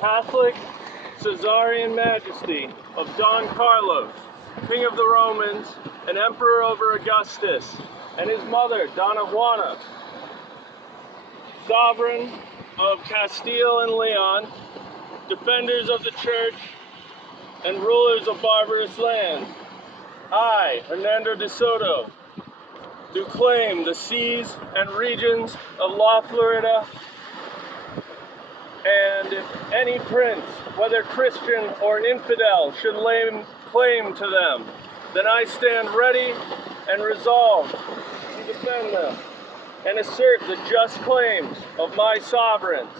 Catholic Caesarian Majesty of Don Carlos, King of the Romans and Emperor over Augustus, and his mother, Donna Juana, Sovereign of Castile and Leon, defenders of the Church, and rulers of barbarous lands. I, Hernando DeSoto, do claim the seas and regions of La Florida, and if any prince, whether Christian or infidel, should lay claim to them, then I stand ready and resolved to defend them and assert the just claims of my sovereigns.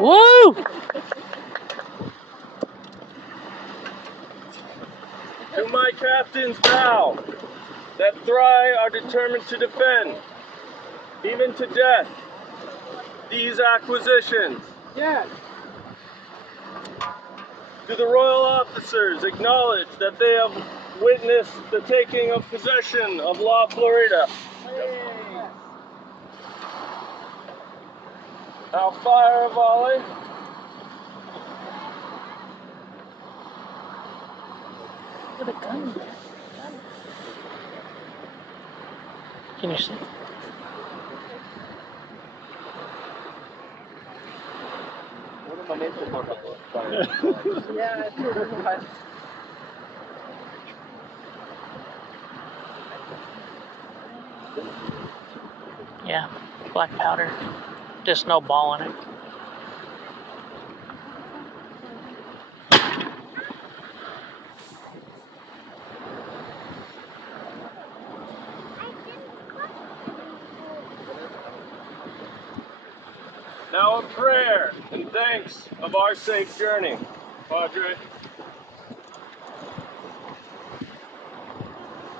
Woo! To my captains vow that thrice are determined to defend, even to death, these acquisitions. Yes. To the royal officers, acknowledge that they have witnessed the taking of possession of La Florida. Now fire a volley. Look at the gun. Can you see? Yeah, it's true. Yeah, black powder. Just no ball in it. Now a prayer and thanks of our safe journey. Padre.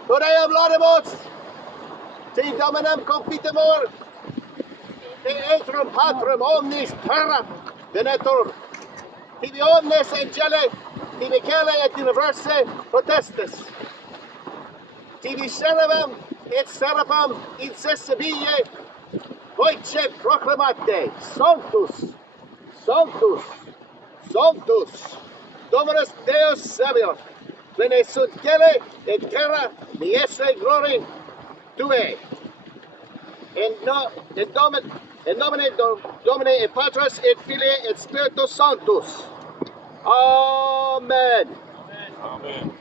Toream laudemos, te dominam confitemur, te etrum patrum omnis terra venetur, tibi omnes angele, tibi cele et universe protestis, tibi serapam et seraphim incessibile voce proclamate, Sanctus, Sanctus, Sanctus, Dominus Deus Sabaoth, plene sunt cele et terra miesse glory Tue. In nomine Domine et Patris et Filii et Spiritus Sanctus. Amen. Amen.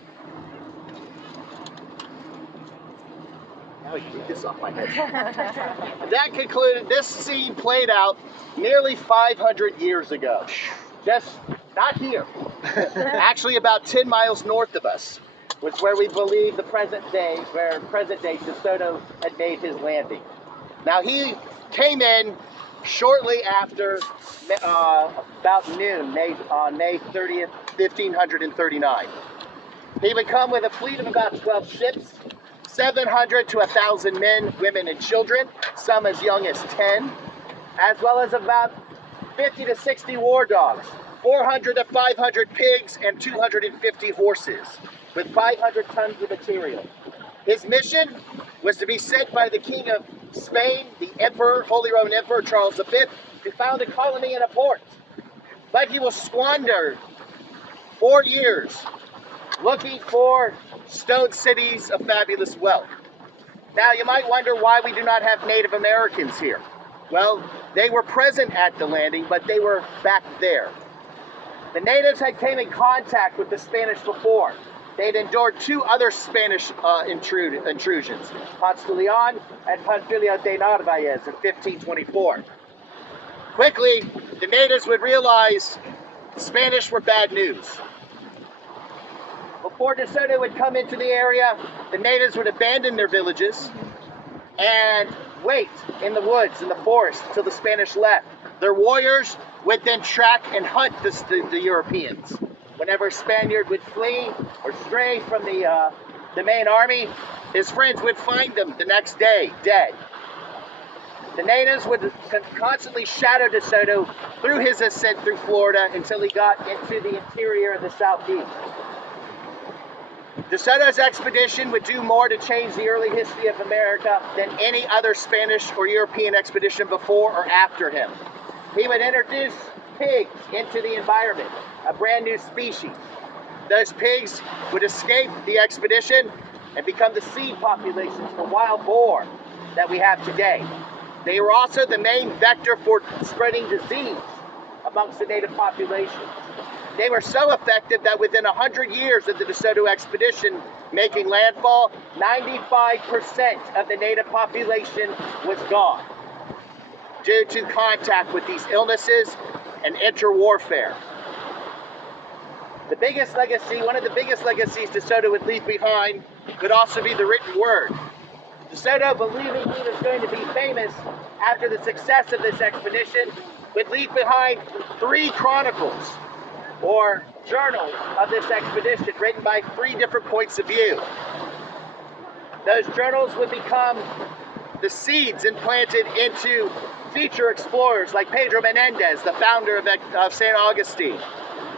Now you get this off my head. That concluded, this scene played out nearly 500 years ago. Just not here. Actually about 10 miles north of us, which is where we believe where present day DeSoto had made his landing. Now he came in shortly after about noon, on May 30th, 1539. He would come with a fleet of about 12 ships, 700 to 1,000 men, women, and children, some as young as 10, as well as about 50 to 60 war dogs, 400 to 500 pigs, and 250 horses, with 500 tons of material. His mission was to be sent by the King of Spain, the Emperor, Holy Roman Emperor Charles V, to found a colony in a port. But he will squander 4 years looking for stone cities of fabulous wealth. Now you might wonder why we do not have Native Americans here. Well, they were present at the landing, but they were back there. The natives had came in contact with the Spanish before. They'd endured 2 other Spanish intrusions, Ponce de Leon and Panfilio de Narvaez in 1524. Quickly, the natives would realize the Spanish were bad news. Before DeSoto would come into the area, the natives would abandon their villages and wait in the woods, in the forest, till the Spanish left. Their warriors would then track and hunt the Europeans. Whenever a Spaniard would flee or stray from the main army, his friends would find them the next day, dead. The natives would constantly shadow DeSoto through his ascent through Florida until he got into the interior of the southeast. DeSoto's expedition would do more to change the early history of America than any other Spanish or European expedition before or after him. He would introduce pigs into the environment, a brand new species. Those pigs would escape the expedition and become the seed populations for wild boar that we have today. They were also the main vector for spreading disease amongst the native population. They were so effective that within 100 years of the DeSoto expedition making landfall, 95% of the native population was gone due to contact with these illnesses and interwarfare. The biggest legacy, one of the biggest legacies DeSoto would leave behind could also be the written word. DeSoto, believing he was going to be famous after the success of this expedition, would leave behind 3 chronicles or journals of this expedition written by 3 different points of view. Those journals would become the seeds implanted into future explorers like Pedro Menendez, the founder of St. Augustine,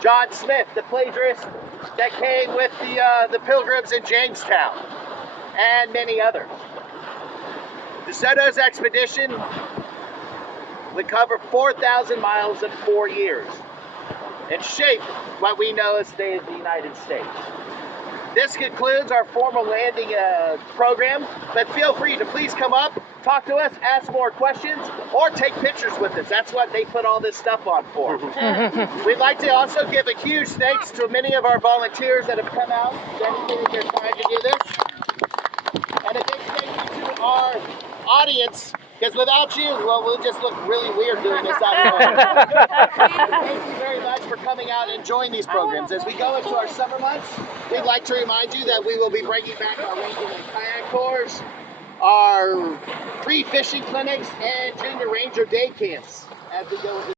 John Smith, the plagiarist that came with the Pilgrims in Jamestown, and many others. DeSoto's expedition would cover 4,000 miles in 4 years and shape what we know as today as the United States. This concludes our formal landing program, but feel free to please come up, talk to us, ask more questions, or take pictures with us. That's what they put all this stuff on for. We'd like to also give a huge thanks to many of our volunteers that have come out, dedicated their time to do this. And a big thank you to our audience, because without you, well, we'll just look really weird doing this out here. Thank you very much for coming out and enjoying these programs. As we go into our summer months, we'd like to remind you that we will be bringing back our ranging and kayak tours, our free fishing clinics, and junior ranger day camps as we go into